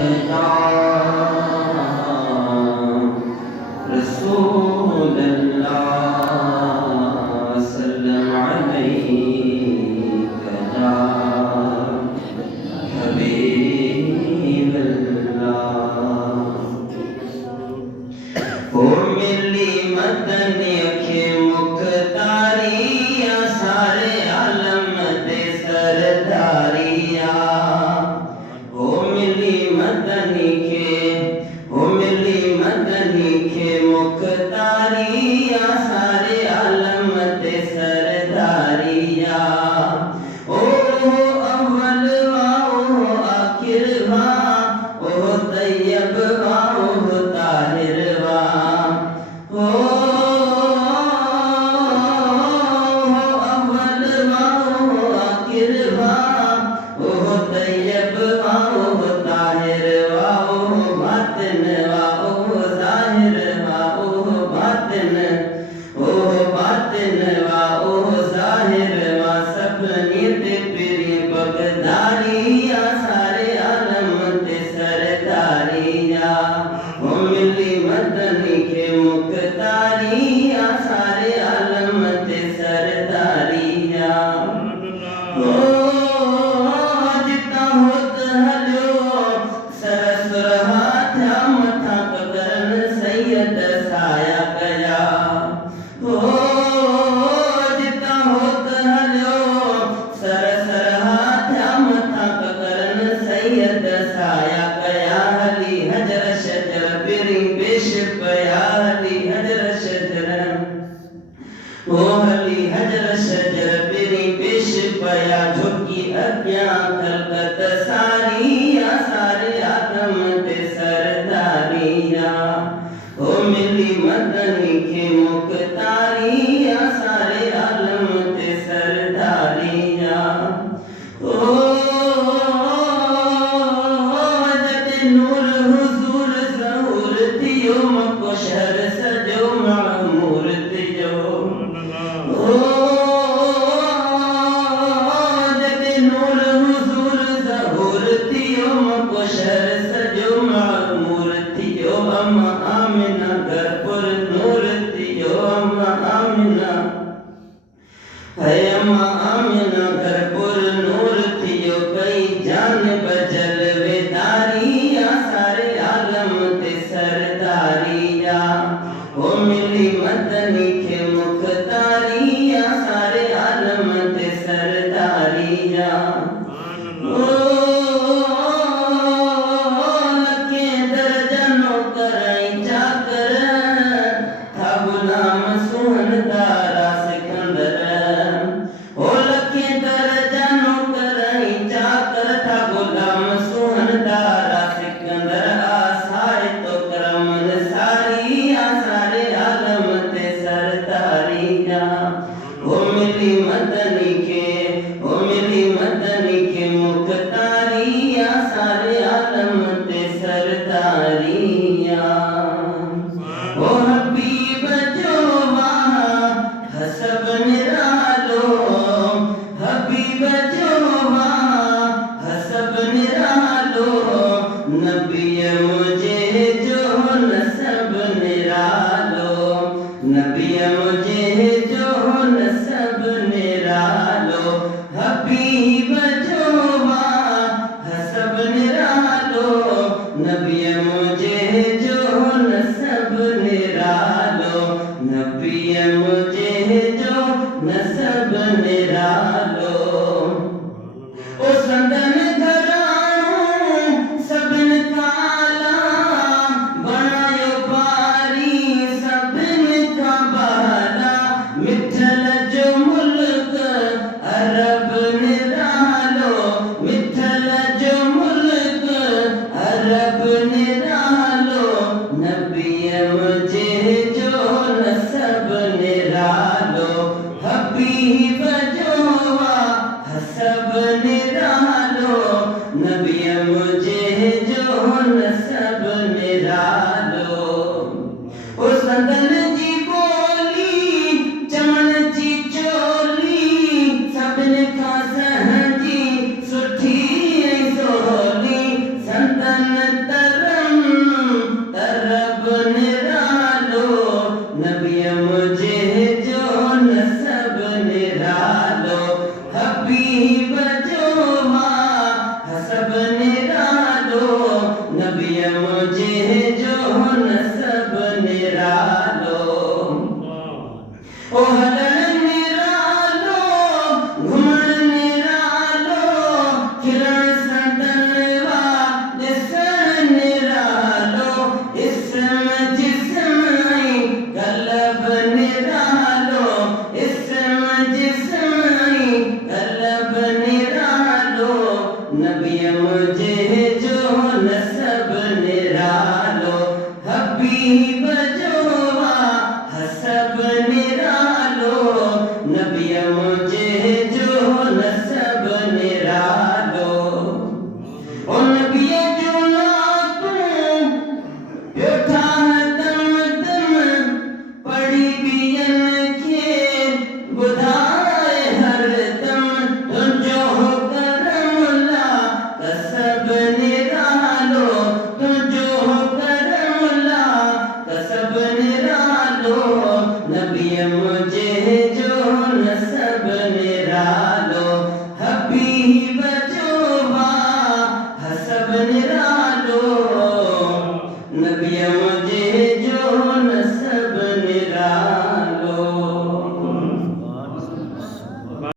या रसूल अल्लाह सल्लम अलैका या हबीब अल्लाह। ओ मिली मदनी के मुख्तारिया सारे आलम दे सरदारिया। ओ मिली मदनी के मुख्तारिया सारे आलम दे सरदारिया। ओ अव्वल वा ओ आखिर वा ओ तैयब वा ओ ताहिर वा। ओ अव्वल वा ओ आखिर वा ओ तैयब वा ओ ताहिर वा ओ बातिन वा ओ ज़ाहिर वा ओ बातिन वा ओ ज़ाहिर वा। सबनी ते पीरी बगदारिया सारे आलम ते सरदारिया। ओ मिली मदनी के मुख्तारिया सारे आलम ते सरदारिया। ओ जिता होत हलो सरसुर हाथा मथा कदरन सैयद साया कया। ओ जिता होत हलो सरसुर हाथा मथा कदरन सैयद साया कया। हली हजर शजर बिरी पेश पया हली हजर शजर। ओ हली हजर शजर बिरी पेश पया। झुकी अज्ञा खलकत सारिया सारे आदम ते सरदारिया। ओ मिली मदनी के मुख्तारिया सारे आलम ते सरदारिया। ओ हजरत नूर हुजूर ज़हूर थियो मको शहर सजो मामूर थियो। ओ हजरत नूर हुजूर ज़हूर थियो मको शहर सजो मामूर थियो। अम्मा आमिना घर पर नूर थियो। अम्मा आमिना है अम्मा आमिना घर पर नूर थियो। कई जान बजल वेदारिया सारे आलम ते सरदारिया। ओ मिली मदनी के मुख्तारिया सारे आलम ते सरदारिया। ओ लखे दर्जनों कराई चाकर था गुलाम सुहन दारा सिकंदर। ओ लखे दर्जनों कराई चाकर था गुलाम सुहन दारा सिकंदर। आसाए तो करमन सारिया सारे आलम ते सरदारिया। ओ मिली मदनी के मुख्तारिया सारे आलम ते सरदारिया। ओ हबीब जो वहाँ हसब निरालो। हबीब जो वहाँ हसब निरालो। नबी मुझे जो नसब निरालो। नबी मुझे जो नसब निरालो। हबीब जो वहाँ हसब निरालो। नबी मुझे जो नसब निरालो। नबी मुझे जो नसब निरालो। ओ संदन घराणो सबन का सब निराला